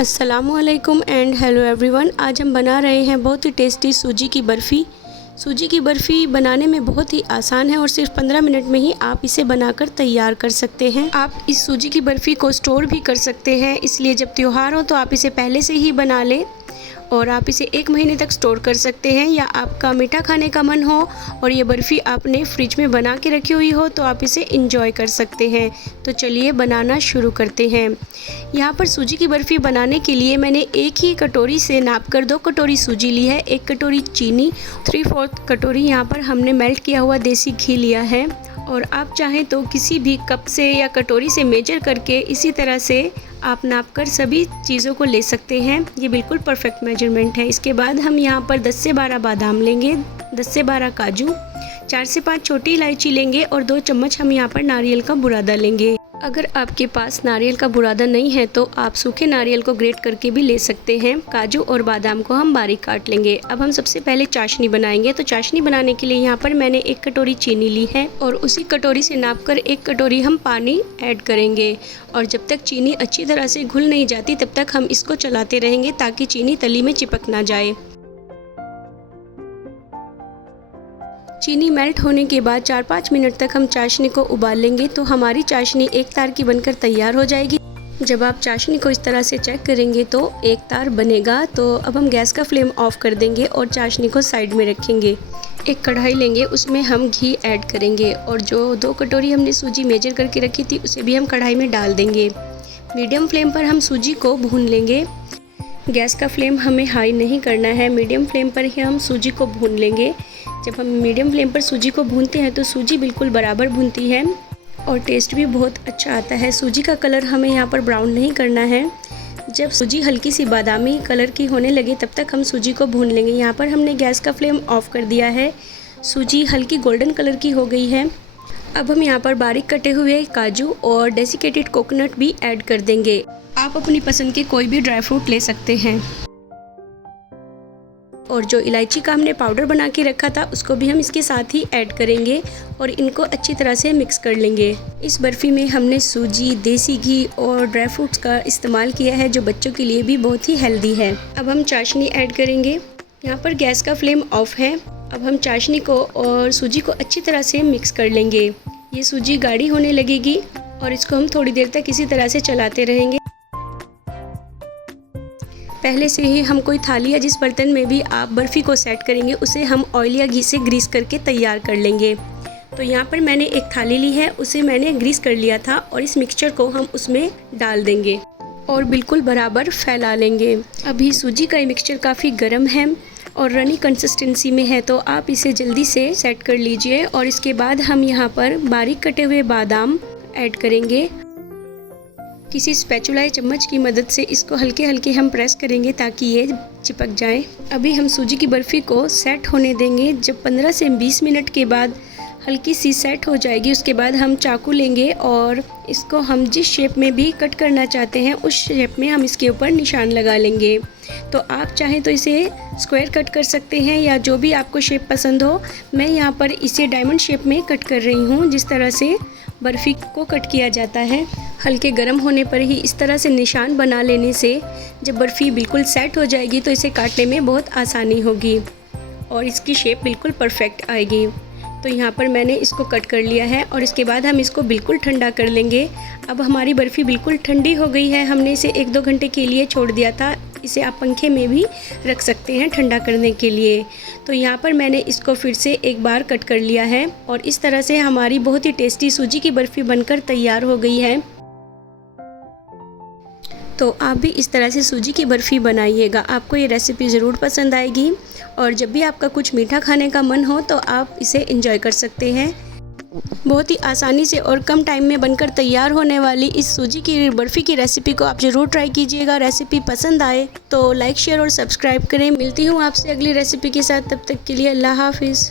अस्सलामुअलैकुम and hello everyone. आज हम बना रहे हैं बहुत ही टेस्टी सूजी की बर्फ़ी। सूजी की बर्फ़ी बनाने में बहुत ही आसान है और सिर्फ 15 मिनट में ही आप इसे बनाकर तैयार कर सकते हैं। आप इस सूजी की बर्फ़ी को स्टोर भी कर सकते हैं, इसलिए जब त्यौहार हो तो आप इसे पहले से ही बना लें और आप इसे 1 महीने तक स्टोर कर सकते हैं। या आपका मीठा खाने का मन हो और ये बर्फ़ी आपने फ्रिज में बना के रखी हुई हो तो आप इसे इंजॉय कर सकते हैं। तो चलिए बनाना शुरू करते हैं। यहाँ पर सूजी की बर्फ़ी बनाने के लिए मैंने एक ही कटोरी से नापकर 2 कटोरी सूजी ली है, 1 कटोरी चीनी, 3/4 कटोरी यहाँ पर हमने मेल्ट किया हुआ देसी घी लिया है। और आप चाहें तो किसी भी कप से या कटोरी से मेजर करके इसी तरह से आप नापकर सभी चीज़ों को ले सकते हैं। ये बिल्कुल परफेक्ट मेजरमेंट है। इसके बाद हम यहाँ पर 10 से 12 बादाम लेंगे, 10 से 12 काजू, 4 से 5 छोटी इलायची लेंगे और 2 चम्मच हम यहाँ पर नारियल का बुरादा लेंगे। अगर आपके पास नारियल का बुरादा नहीं है तो आप सूखे नारियल को ग्रेट करके भी ले सकते हैं। काजू और बादाम को हम बारीक काट लेंगे। अब हम सबसे पहले चाशनी बनाएंगे। तो चाशनी बनाने के लिए यहाँ पर मैंने 1 कटोरी चीनी ली है और उसी कटोरी से नापकर 1 कटोरी हम पानी ऐड करेंगे। और जब तक चीनी अच्छी तरह से घुल नहीं जाती तब तक हम इसको चलाते रहेंगे ताकि चीनी तली में चिपक ना जाए। चीनी मेल्ट होने के बाद 4-5 मिनट तक हम चाशनी को उबाल लेंगे तो हमारी चाशनी एक तार की बनकर तैयार हो जाएगी। जब आप चाशनी को इस तरह से चेक करेंगे तो एक तार बनेगा। तो अब हम गैस का फ्लेम ऑफ कर देंगे और चाशनी को साइड में रखेंगे। एक कढ़ाई लेंगे, उसमें हम घी ऐड करेंगे और जो 2 कटोरी हमने सूजी मेजर करके रखी थी उसे भी हम कढ़ाई में डाल देंगे। मीडियम फ्लेम पर हम सूजी को भून लेंगे। गैस का फ्लेम हमें हाई नहीं करना है, मीडियम फ्लेम पर ही हम सूजी को भून लेंगे। जब हम मीडियम फ्लेम पर सूजी को भूनते हैं तो सूजी बिल्कुल बराबर भूनती है और टेस्ट भी बहुत अच्छा आता है। सूजी का कलर हमें यहाँ पर ब्राउन नहीं करना है। जब सूजी हल्की सी बादामी कलर की होने लगे तब तक हम सूजी को भून लेंगे। यहाँ पर हमने गैस का फ्लेम ऑफ कर दिया है। सूजी हल्की गोल्डन कलर की हो गई है। अब हम यहाँ पर बारीक कटे हुए काजू और डेसिकेटेड कोकोनट भी ऐड कर देंगे। आप अपनी पसंद के कोई भी ड्राई फ्रूट ले सकते हैं। और जो इलायची का हमने पाउडर बना के रखा था उसको भी हम इसके साथ ही ऐड करेंगे और इनको अच्छी तरह से मिक्स कर लेंगे। इस बर्फ़ी में हमने सूजी, देसी घी और ड्राई फ्रूट्स का इस्तेमाल किया है जो बच्चों के लिए भी बहुत ही हेल्दी है। अब हम चाशनी ऐड करेंगे। यहाँ पर गैस का फ्लेम ऑफ है। अब हम चाशनी को और सूजी को अच्छी तरह से मिक्स कर लेंगे। ये सूजी गाढ़ी होने लगेगी और इसको हम थोड़ी देर तक इसी तरह से चलाते रहेंगे। पहले से ही हम कोई थाली या जिस बर्तन में भी आप बर्फ़ी को सेट करेंगे उसे हम ऑयल या घी से ग्रीस करके तैयार कर लेंगे। तो यहाँ पर मैंने एक थाली ली है, उसे मैंने ग्रीस कर लिया था और इस मिक्सचर को हम उसमें डाल देंगे और बिल्कुल बराबर फैला लेंगे। अभी सूजी का ये मिक्सचर काफ़ी गर्म है और रनी कंसिस्टेंसी में है तो आप इसे जल्दी से सेट कर लीजिए। और इसके बाद हम यहाँ पर बारीक कटे हुए बादाम ऐड करेंगे। किसी स्पैचुला चम्मच की मदद से इसको हल्के हल्के हम प्रेस करेंगे ताकि ये चिपक जाए। अभी हम सूजी की बर्फ़ी को सेट होने देंगे। जब 15 से 20 मिनट के बाद हल्की सी सेट हो जाएगी उसके बाद हम चाकू लेंगे और इसको हम जिस शेप में भी कट करना चाहते हैं उस शेप में हम इसके ऊपर निशान लगा लेंगे। तो आप चाहें तो इसे स्क्वायर कट कर सकते हैं या जो भी आपको शेप पसंद हो। मैं यहाँ पर इसे डायमंड शेप में कट कर रही हूँ, जिस तरह से बर्फ़ी को कट किया जाता है। हल्के गर्म होने पर ही इस तरह से निशान बना लेने से जब बर्फ़ी बिल्कुल सेट हो जाएगी तो इसे काटने में बहुत आसानी होगी और इसकी शेप बिल्कुल परफेक्ट आएगी। तो यहाँ पर मैंने इसको कट कर लिया है और इसके बाद हम इसको बिल्कुल ठंडा कर लेंगे। अब हमारी बर्फ़ी बिल्कुल ठंडी हो गई है। हमने इसे 1-2 घंटे के लिए छोड़ दिया था। इसे आप पंखे में भी रख सकते हैं ठंडा करने के लिए। तो यहाँ पर मैंने इसको फिर से एक बार कट कर लिया है और इस तरह से हमारी बहुत ही टेस्टी सूजी की बर्फ़ी बनकर तैयार हो गई है। तो आप भी इस तरह से सूजी की बर्फ़ी बनाइएगा, आपको ये रेसिपी ज़रूर पसंद आएगी। और जब भी आपका कुछ मीठा खाने का मन हो तो आप इसे एंजॉय कर सकते हैं। बहुत ही आसानी से और कम टाइम में बनकर तैयार होने वाली इस सूजी की बर्फ़ी की रेसिपी को आप ज़रूर ट्राई कीजिएगा। रेसिपी पसंद आए तो लाइक, शेयर और सब्सक्राइब करें। मिलती हूँ आपसे अगली रेसिपी के साथ, तब तक के लिए अल्लाह हाफिज़।